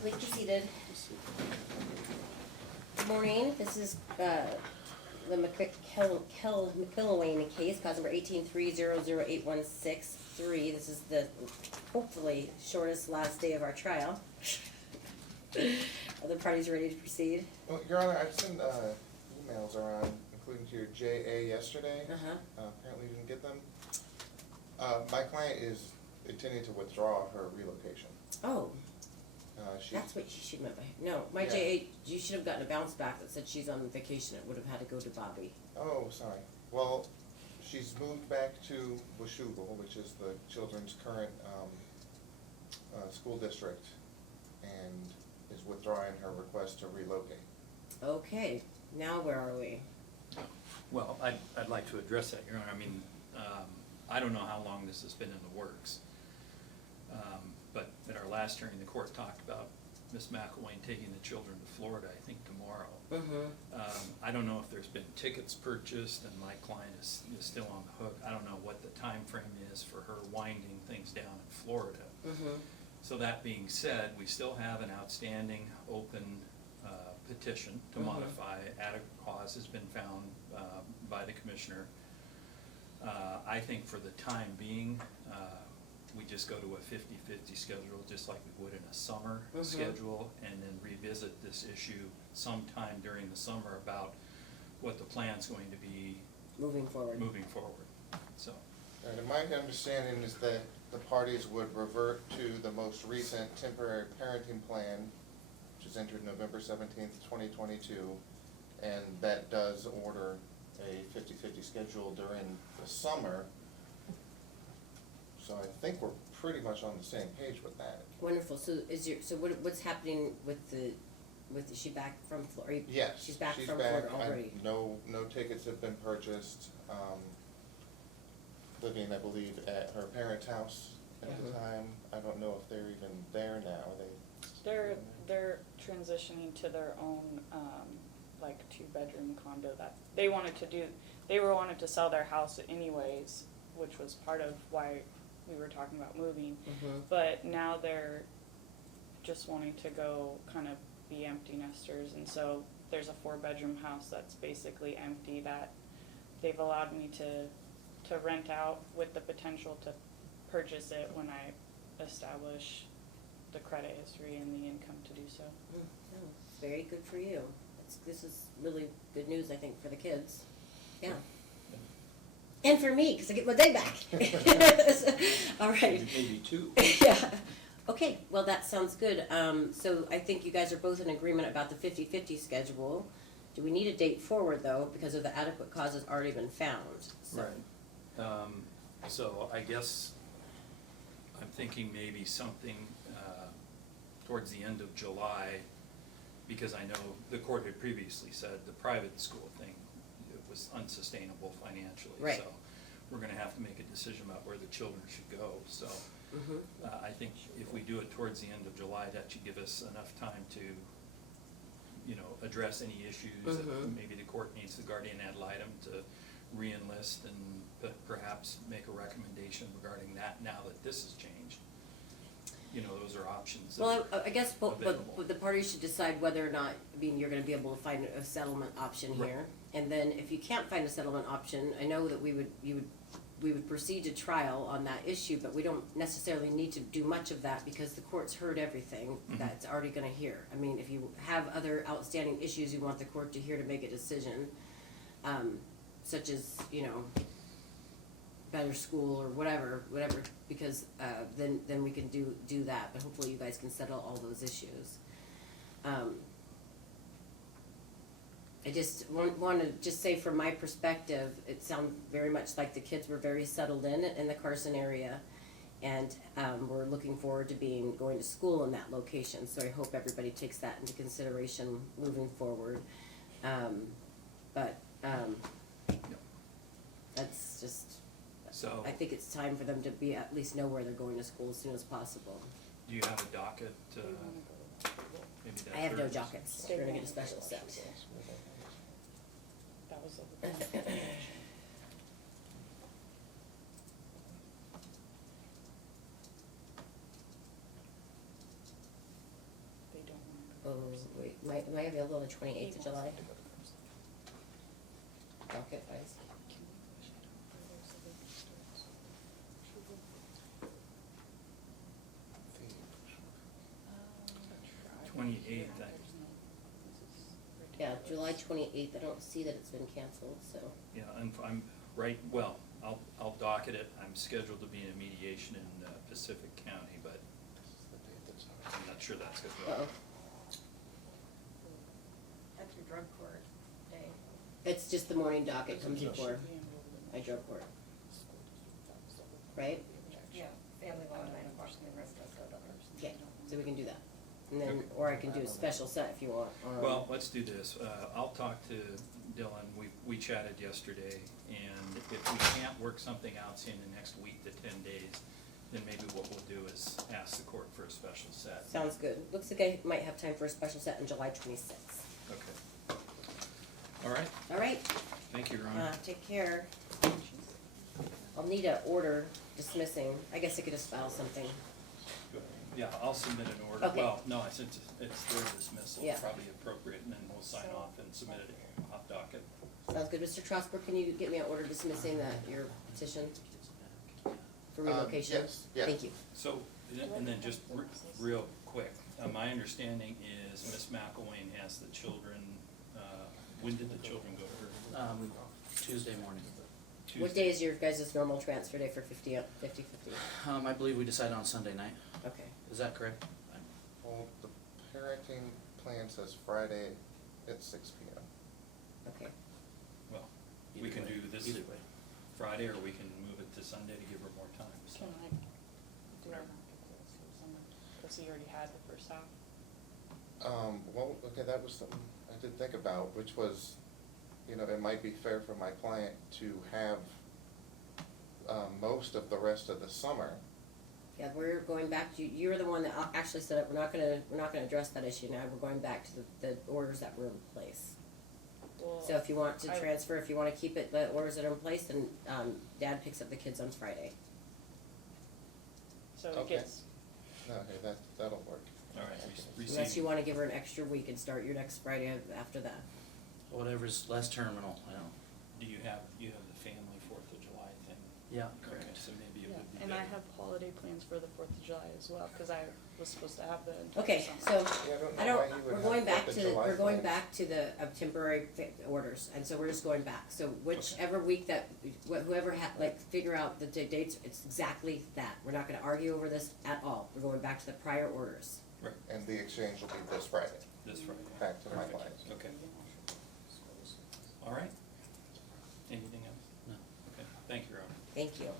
please be seated. Good morning. This is the McIlwain case, cause number 18-3008163. This is the hopefully shortest last day of our trial. Are the parties ready to proceed? Well, Your Honor, I've sent emails around, including to your JA yesterday. Apparently you didn't get them. My client is intending to withdraw her relocation. Oh. That's what she should have meant by, no, my Yeah. JA, you should have gotten a bounce back that said she's on vacation. It would have had to go to Bobby. Oh, sorry. Well, she's moved back to Washougal, which is the children's current school district, and is withdrawing her request to relocate. Okay, now where are we? Well, I'd like to address that, Your Honor. I mean, I don't know how long this has been in the works. But at our last hearing, the court talked about Ms. McIlwain taking the children to Florida, I think tomorrow. I don't know if there's been tickets purchased and my client is still on the hook. I don't know what the time frame is for her winding things down in Florida. So that being said, we still have an outstanding open petition to modify. Adequate cause has been found by the commissioner. I think for the time being, we just go to a 50-50 schedule, just like we would in a summer schedule, and then revisit this issue sometime during the summer about what the plan's going to be Moving forward. So. And my understanding is that the parties would revert to the most recent temporary parenting plan, which is entered November 17th, 2022, and that does order a 50-50 schedule during the summer. So I think we're pretty much on the same page with that. Wonderful. So what's happening with is she back from Florida? Yes, She's back from back. Florida already. No tickets have been purchased. Living, I believe, at her parents' house at the time. I don't know if they're even there now. They're transitioning to their own like 2-bedroom condo that they wanted to do. They wanted to sell their house anyways, which was part of why we were talking about moving. But now they're just wanting to go kind of be empty nesters, and so there's a 4-bedroom house that's basically empty that they've allowed me to rent out with the potential to purchase it when I establish the credit history and the income to do so. Oh, very good for you. This is really good news, I think, for the kids. Yeah. And for me, because I get my day back. All right. Maybe 2. Yeah. Okay, well, that sounds good. So I think you guys are both in agreement about the 50-50 schedule. Do we need a date forward, though, because of the adequate cause has already been found? So. Right. So I guess I'm thinking maybe something towards the end of July, because I know the court had previously said the private school thing, it was unsustainable financially. Right. So we're gonna have to make a decision about where the children should go. So I think if we do it towards the end of July, that should give us enough time to, address any issues. That maybe the court needs the guardian ad litem to re-enlist and perhaps make a recommendation regarding that now that this has changed. Those are options. Well, I guess but the parties should decide whether or not, you're gonna be able to find a settlement option here. And then if you can't find a settlement option, I know that we would proceed to trial on that issue, but we don't necessarily need to do much of that because the court's heard everything that it's already gonna hear. I mean, if you have other outstanding issues you want the court to hear to make a decision, such as, better school or whatever, because then we can do that, but hopefully you guys can settle all those issues. I just want to just say from my perspective, it sounds very much like the kids were very settled in the Carson area, and we're looking forward to going to school in that location, so I hope everybody takes that into consideration moving forward. That's just, So I think it's time for them to at least know where they're going to school as soon as possible. do you have a docket? Maybe that I have no Thursday? dockets, we're gonna get a special set. That was wait, am I available on the 28th of July? Docket wise. The- 28th, Yeah, July 28th, I don't see that it's been canceled, so. yeah, I'm right, well, I'll docket it. I'm scheduled to be in a mediation in Pacific County, but This is the date that's not- I'm not sure that's good. Uh-oh. That's your drug court day. It's just the morning docket comes before my drug court. Right? Yeah, family law, 9 o'clock, and the rest of us go to Okay, so we can do that. And then, Okay. or I can do a special set if you want. Well, let's do this. I'll talk to Dylan. We chatted yesterday, and if we can't work something out, say in the next week to 10 days, then maybe what we'll do is ask the court for a special set. Sounds good. Looks like I might have time for a special set on July 26th. Okay. All right, All right, thank you, Ron. take care. I'll need an order dismissing. I guess I could just file something. Yeah, I'll submit an order. Okay. Well, no, since it's their dismissal, Yeah. it's probably appropriate, and then we'll sign off and submit it off docket. Sounds good. Mr. Trosper, can you get me an order dismissing your petition for relocation? yes. Thank you. So, and then just real quick, my understanding is Miss McElwain has the children, when did the children go to her? Tuesday morning. What day is your guys' normal transfer day for 50-50? I believe we decided on Sunday night. Okay. Is that correct? Well, the parenting plan says Friday at 6 p.m. Okay. Well, we Either can way. do this Either way. Friday, or we can move it to Sunday to give her more time, so. Can I do it because he already had the first half? Well, okay, that was something I did think about, which was, it might be fair for my client to have most of the rest of the summer. Yeah, we're going back to, you're the one that actually said, we're not gonna address that issue now. We're going back to the orders that were in place. Well, So if you want to I- transfer, if you wanna keep it, the orders that are in place, then, Dad picks up the kids on Friday. So it Okay. gets, Okay, that'll work. All right, Unless you receive, wanna give her an extra week and start your next Friday after that. Whatever's less terminal, I don't. do you have the family 4th of July thing? Yeah, Okay, correct. so maybe it yeah, would be and I better. have holiday plans for the 4th of July as well, because I was supposed to have the entire Okay, summer. so, Yeah, I know why don't, you would we're have going put back the to, July we're going plans. back to the temporary orders, and so we're just going back. So whichever week that, whoever figure out the dates, it's exactly that. We're not gonna argue over this at all. We're going back to the prior orders. Right, And the exchange will be this Friday, this Friday. back to my Perfect. clients. Okay, all right. Anything else? No. Okay, thank you, Ron. Thank you.